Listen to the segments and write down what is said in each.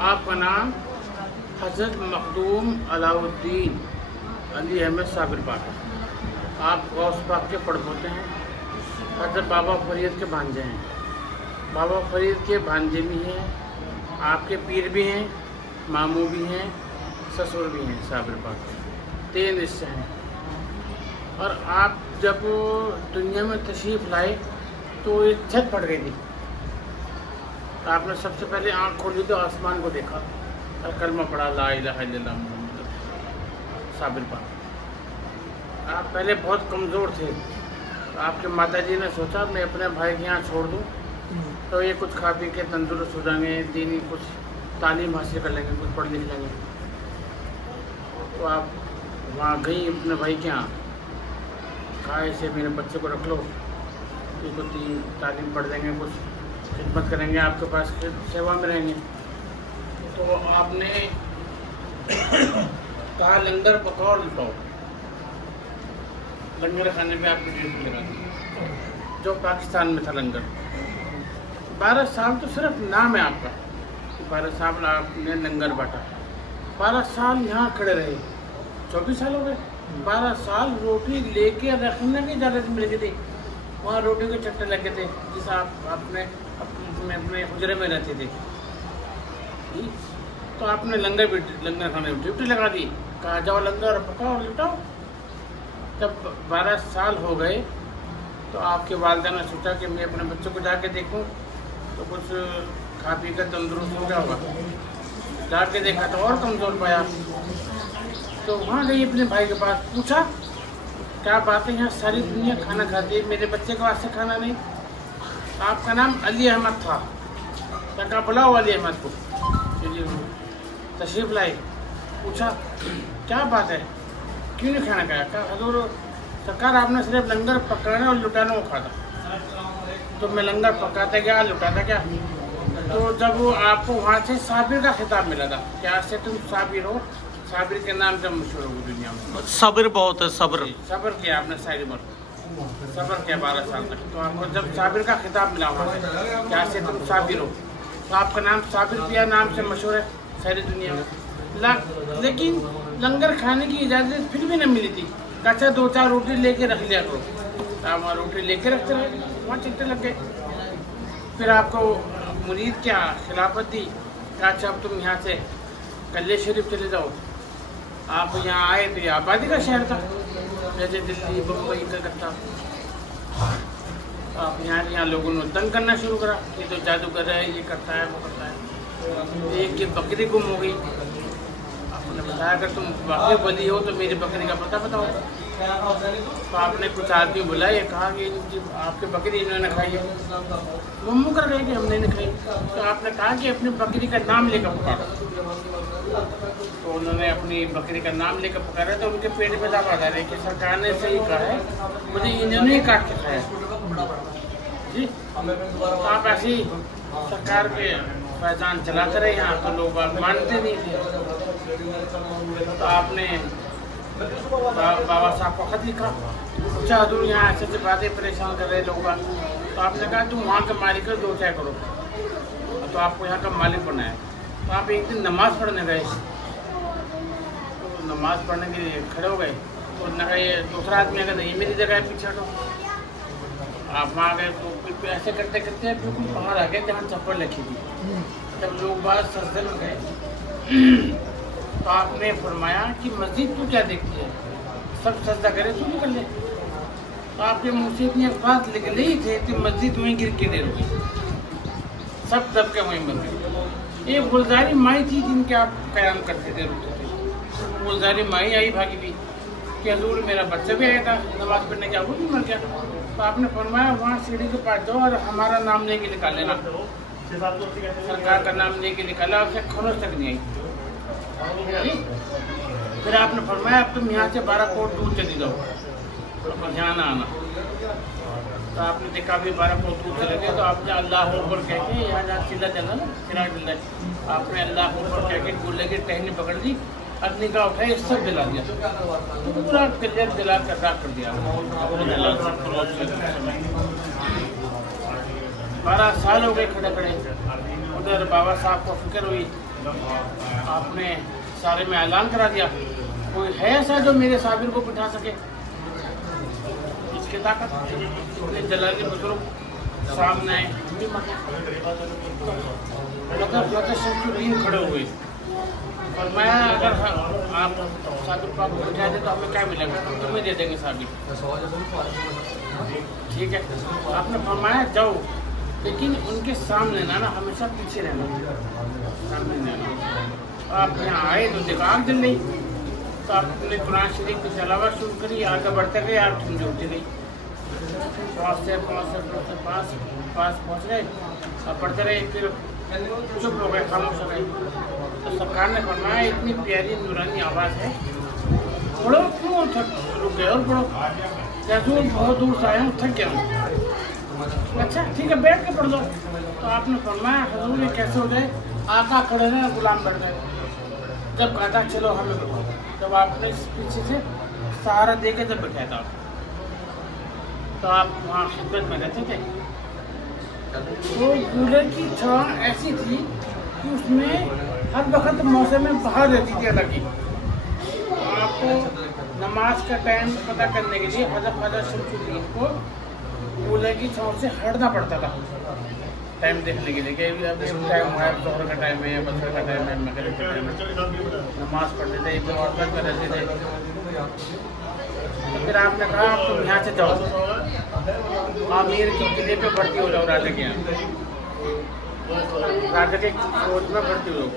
आपका नाम हज़रत मखदूम अलाउद्दीन अली अहमद साबिर पाक है। आप गौस पाक के पड़पोते हैं। हज़रत बाबा फरीद के भांजे हैं। बाबा फरीद के भांजे भी हैं, आपके पीर भी हैं, मामू भी हैं, ससुर भी हैं साबिर पाक। 3 रिश्ते हैं। और आप जब दुनिया में तशरीफ़ लाए तो एक छत पड़ गई थी। आपने सबसे पहले आँख खोली तो आसमान को देखा और कलमा पढ़ा ला इलाहा इल्लल्लाह मुहम्मद साबिर पाक। आप पहले बहुत कमज़ोर थे। तो आपके माताजी ने सोचा मैं अपने भाई के यहाँ छोड़ दूँ तो ये कुछ खा पी के तंदुरुस्त हो जाएंगे, दीनी कुछ तालीम हासिल कर लेंगे, कुछ पढ़ लिख लेंगे। तो आप वहाँ गई अपने भाई के यहाँ, कहा ऐसे मेरे बच्चे को रख लो, ये कुछ तालीम पढ़ लेंगे, कुछ खिदमत करेंगे, आपके पास सेवा में रहेंगे। तो आपने कहा लंगर पकाओ और लुटाओ। लंगर खाने में आपकी ड्यूटी लगा दी, जो पाकिस्तान में था लंगर। 12 साल तो सिर्फ नाम है आपका, 12 साल आपने लंगर बांटा। 12 साल यहाँ खड़े रहे, 24 साल हो गए। 12 साल रोटी लेके रखने की इजाज़त मिल गई थी। वहाँ रोटी के चट्टे लगे थे जिस आपने अपने हुजरे में रहते थे। तो आपने लंगर खाने में ड्यूटी लगा दी, कहा जाओ लंगर पकाओ और लुटाओ। जब 12 साल हो गए तो आपके वालिदा ने सोचा कि मैं अपने बच्चों को जाके देखूं तो कुछ खा पी कर तंदुरुस्त हो गया होगा। जाके देखा तो और कमज़ोर पाया। तो वहाँ गई अपने भाई के पास, पूछा क्या बात है, यहाँ सारी दुनिया खाना खाती है, मेरे बच्चे के वास्ते खाना नहीं। आपका नाम अली अहमद था, तो कहा बुलाओ अली अहमद को। तशरीफ़ लाई, पूछा क्या बात है, क्यों नहीं खाना खाया? कहा हजूर सरकार आपने सिर्फ लंगर पकाने और लुटाने को कहा था। तो मैं लंगर पकाता गया, लुटाता गया। तो जब आपको वहाँ से साबिर का खिताब मिला था, क्या से तुम साबिर हो, साबिर के नाम से मशहूर हो दुनिया में। सब्र बहुत है, सब्र किया आपने सारी उम्र, सब्र किया 12 साल तक। तो आपको जब साबिर का खिताब मिला वहाँ से, क्या से तुम साबिर हो, तो आपका नाम साबिर किया नाम से मशहूर है सारी दुनिया में। लेकिन लंगर खाने की इजाज़त फिर भी नहीं मिली थी। अच्छा 2-4 रोटी लेके रख लिया करो। तो आप वहाँ रोटी लेके रखते रहे, वहाँ चलते लग गए। फिर आपको मुरीद क्या खिलाफत दी, अच्छा अब तुम यहाँ से कल्ले शरीफ चले जाओ। आप यहाँ आए तो ये आबादी का शहर था, जैसे दिल्ली बम्बई कलकत्ता। आप यहाँ लोगों ने तंग करना शुरू करा, ये तो जादूगर है, ये करता है, वो करता है। एक ये बकरी गुम हो गई। आपने बताया अगर तुम वाकई बली हो तो मेरी बकरी का पता बताओ। तो आपने कुछ आदमी बुलाए, कहा कि आपकी बकरी इन्होंने खाई है। वो मुँह कर गए कि हमने नहीं खाई। तो आपने कहा कि अपनी बकरी का नाम लेकर पुकारो। तो उन्होंने अपनी बकरी का नाम लेकर पुकारा तो उनके पेट में दबा डाले कि सरकार ने सही कहा है, मुझे इन्होंने ही काट के खाया जी। तो आप ऐसी सरकार के फैजान चलाते रहे, यहाँ तो लोग मानते नहीं थे। तो आपने बाबा साहब को खत लिखा, पूछा हजूर यहाँ ऐसे ऐसे बातें परेशान कर रहे लोग। तो आपने कहा तुम वहाँ का मालिक को दो चाय करो, तो आपको यहाँ का मालिक बनाया। तो आप एक दिन नमाज़ पढ़ने गए, तो नमाज़ पढ़ने के लिए खड़े हो गए तो उन्होंने कहा ये दूसरा आदमी अगर नहीं मेरी जगह है पीछे हटो। आप वहाँ गए तो ऐसे करते करते बिल्कुल बाहर आ गए जहाँ चप्पल रखी थी। जब लोग बात सजदे में गए तो आपने फरमाया कि मस्जिद तू क्या देखती है, सब सजदा करे तू निकल ले। तो आपके मुँह से इतनी अल्फाज निकले ही थे कि मस्जिद वहीं गिर के ढेर हो गई, सब दबके वहीं बन गए। एक गुलजारी माई थी जिनके आप क़याम करते थे, रुकते थे। गुलजारी माई आई भागी भी कि हजूर मेरा बच्चा भी आया था नमाज़ पढ़ने का, वो भी मर गया। तो आपने फरमाया वहाँ सीढ़ी के पास जाओ और हमारा नाम लेके निकाल लेना। सरकार का नाम लेके निकाला, उसे खरोच तक नहीं आई। फिर आपने फरमाया अब तुम यहाँ से 12 कोट दूर चली जाओ, तो यहाँ ना आना। तो आपने देखा अभी 12 कोट दूर चले गए। तो आपने अल्लाह अकबर कह के यहाँ जहाँ चिल्ला चला ना चिराग मिल जाए, आपने अल्लाह अकबर कह के गोले की टहनी पकड़ दी, अग्नि का उठाए सब दिला दिया, तो पूरा क्लियर दिला कर राख कर दिया। 12 साल हो गए खड़े खड़े। उधर बाबा साहब को फिक्र हुई आपने सारे में ऐलान करा दिया, कोई है ऐसा जो मेरे साबिर को बिठा सके? इसकी ताकत जलाली बुजुर्ग सामने आए, मतलब शमसुद्दीन खड़े हुए और मैं अगर आप साबिर पाक को बिठा दे तो हमें क्या मिलेगा? हम तुम्हें दे देंगे साबिर, ठीक है। आपने फरमाया जाओ, लेकिन उनके सामने ना हमेशा पीछे रहना, सामने रहना। आप यहाँ आए तो देखा आग जल गई, तो आपने कुरान शरीफ की तलावत शुरू करी, आगे बढ़ते गए, आप ठंडी होती गई, पास पहुँच गए और पढ़ते रहे, फिर चुप हो गए, खामोश हो गए। तो सरकार ने फरमाया इतनी प्यारी नूरानी आवाज़ है, पढ़ो, क्यों रुक गए और पढ़ो? जैसे बहुत दूर से आया हूँ, थक गया हूँ। अच्छा ठीक है, बैठ के पढ़ दो। तो आपने फरमाया हजूर ये कैसे हो जाए? आका खड़े रहे, गुलाम बैठ गए। जब कहा था चलो हमें बैठो, जब आपने पीछे से सहारा दे के जब बैठाया था, तो आप वहाँ खिदमत में रहते थे। तो कूलर की छाँव ऐसी थी कि उसमें हर वक्त मौसम में बाहर रहती थी अलग ही। आपको नमाज का टाइम पता करने के लिए हज़रत ख्वाजा शमसुद्दीन को कूलर की छाँव से हटना पड़ता था, टाइम देखने के लिए कि अभी टाइम है, जोहर का टाइम है, बसर का टाइम है, मगरिब का टाइम है। नमाज पढ़ते थे, इधर और में रहते थे। तो फिर आपने कहा आप तुम यहाँ से जाओ, आमिर के किले पे भर्ती हो जाओ, राजा के यहाँ, राजा के फौज में भर्ती हो जाओ।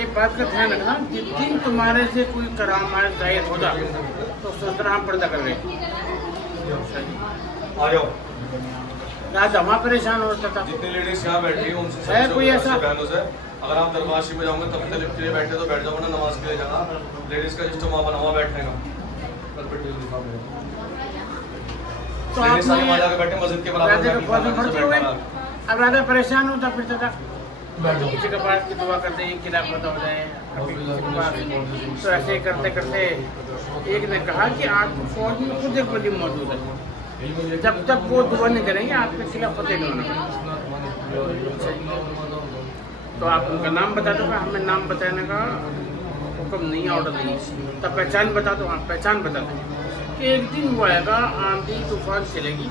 एक बात का ध्यान रखना, जिस दिन तुम्हारे से कोई करामात जाहिर हो जाए तो सोचना हम पर्दा कर रहे राजा वहाँ परेशान होता था। जितनी लेडीज यहाँ बैठी है उनसे है कोई ऐसा? बहनों से अगर आप दरबार शरीफ में जाओगे तब तक के लिए बैठे तो बैठ जाओ, वरना नमाज के लिए जाना। लेडीज का सिस्टम वहाँ बना हुआ बैठने का, तो आप बैठे मस्जिद के बराबर। अब राजा परेशान होता फिरता था, किसी के पास की दुआ करते हैं खिलाफत हो जाए, तो ऐसे करते करते एक ने कहा कि आपको फौज में खुद एक वली मौजूद है, जब तक वो दुआ नहीं करेंगे आपके खिलाफ फतेह नहीं होना। तो आप उनका नाम बता दो, हमें नाम बताने का हुक्म नहीं, ऑर्डर नहीं। तब पहचान बता दो, आप पहचान बता दो कि एक दिन वो आएगा, आंधी तूफान चलेगी।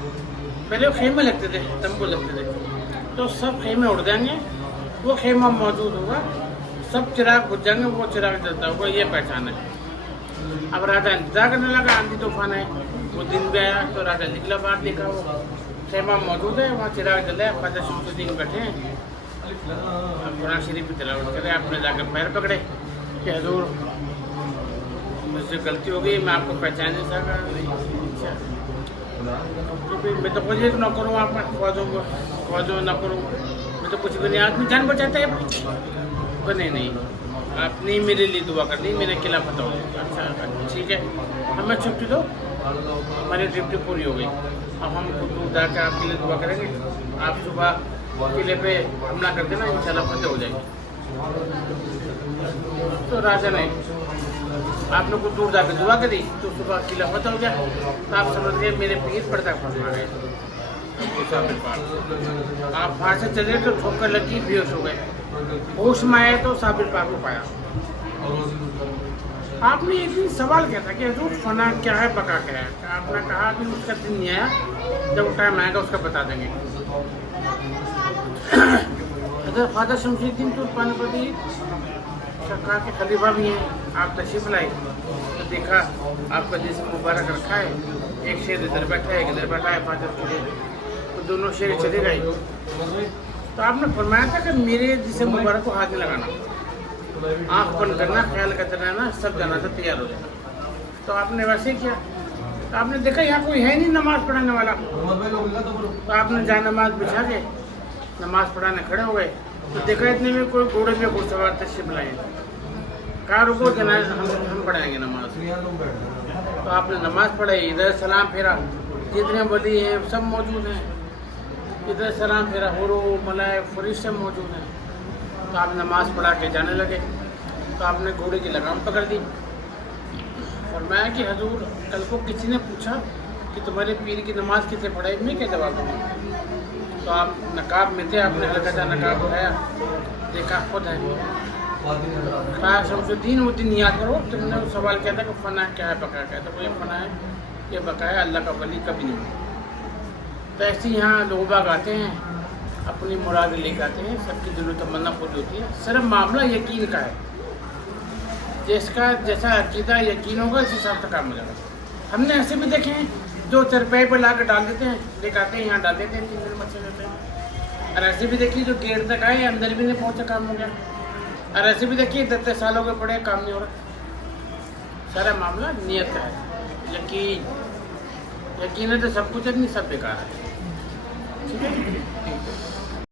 पहले वो खेमे लगते थे, तंबू लगते थे, तो सब खेमे उड़ जाएंगे, वो खेमा मौजूद होगा, सब चिराग बुझ जाएंगे, वो चिराग जलता होगा, ये पहचान है। अब राजा इंतजार करने लगा, आंधी तूफान है, वो दिन भी आया तो राजा निकला बाहर, देखा वो खेमा मौजूद है, वहाँ चिराग जल रहा है, ख्वाजा शमसुद्दीन बैठे हैं। अब कुरान शरीफ की तिलावत करें, आपने जाकर पैर पकड़े कि हजूर मुझसे गलती हो गई, मैं आपको पहचान नहीं सका। मैं तो कुछ न करूँ, आप ख्वाजों न करूँ, मैं तो कुछ भी नहीं, आदमी जान बचाता है अपनी। नहीं, आपने मेरे लिए दुआ कर दी, मेरे खिलाफ बताओ। अच्छा ठीक है, हमें छुट्टी दो, हमारी ड्यूटी पूरी हो गई, अब हम खुद जाकर आपके लिए दुआ करेंगे, आप सुबह किले पे हमला कर देना, इंशाल्लाह फतेह हो जाएगी। तो राजा ने आप लोग को दूर जाकर दुआ करी, तो सुबह किला फतेह हो गया। तो आप समझ गए मेरे पीर पर तक फंसा गए। आप वहाँ से चले तो ठोकर लगी, बेहोश हो गए। होश में आए तो साबिर पाक को पाया। आपने एक दिन सवाल किया था कि हजूर फना क्या है, बका क्या है? आपने कहा कि उसका दिन नहीं आया, जब टाइम आएगा उसका बता देंगे। अगर ख्वाजा शमसुद्दीन तुर्क-पानीपती सरकार के खलीफा भी हैं, आप तशरीफ लाए तो देखा आपका जिस्म मुबारक रखा है, एक शेर इधर बैठा है, एक इधर बैठा है, फादर के लिए, तो दोनों शेर चले गए। तो आपने फरमाया था कि मेरे जिस्म मुबारक को हाथ नहीं लगाना, आँख बंद करना, ख्याल करते रहना, सब जाना था तैयार हो जाना। तो आपने वैसे ही किया। तो आपने देखा यहाँ कोई है नहीं नमाज पढ़ाने वाला, तो आपने जहाँ नमाज बिछा के नमाज पढ़ाने खड़े हो गए। तो देखा इतने में कोई घोड़े में घुड़सवार तशरीफ लाए, कहा रुको जनाज़ हम पढ़ाएंगे नमाज। तो आपने नमाज पढ़ाई, इधर सलाम फेरा, जितने वली हैं सब मौजूद हैं, इधर सलाम फेरा, हुरो मलाइक फरिश्ते मौजूद हैं। तो आप नमाज पढ़ा के जाने लगे। तो आपने घोड़े की लगाम पकड़ दी। फरमाया कि हजूर कल को किसी ने पूछा कि तुम्हारे पीर की नमाज किसे पढ़ाई, मैं क्या जवाब दूँगा? तो आप नकाब में थे, आपने हल्का सा नकाब उठाया, देखा खुद है। ख्वाजा शमसुद्दीन वो दिन याद करो, तुमने वो सवाल किया था कि फना क्या है बका क्या है, तो ये फना है, ये बका है, अल्लाह का वली कभी नहीं होता। तो ऐसे यहाँ लोग बाग आते हैं, अपनी मुराद लेकर आते हैं, सबकी दिल तमन्ना पूरी होती है। सिर्फ मामला यकीन का है, जिसका जैसा अकीदा यकीन होगा उस हिसाब से काम हो जाएगा। हमने ऐसे भी देखे हैं जो चरपाई पर ला कर डाल देते हैं, लेकर आते हैं यहाँ डाल देते हैं, 3 दिन में अच्छे रहते हैं। और ऐसे भी देखिए जो गेट तक आए अंदर भी नहीं पहुँचा, काम हो गया। और ऐसे भी देखिए 10 सालों के पड़े काम नहीं हो रहा। सारा मामला नियत का है। यकीन है तो सब कुछ है, नहीं सब बेकार है। ठीक है।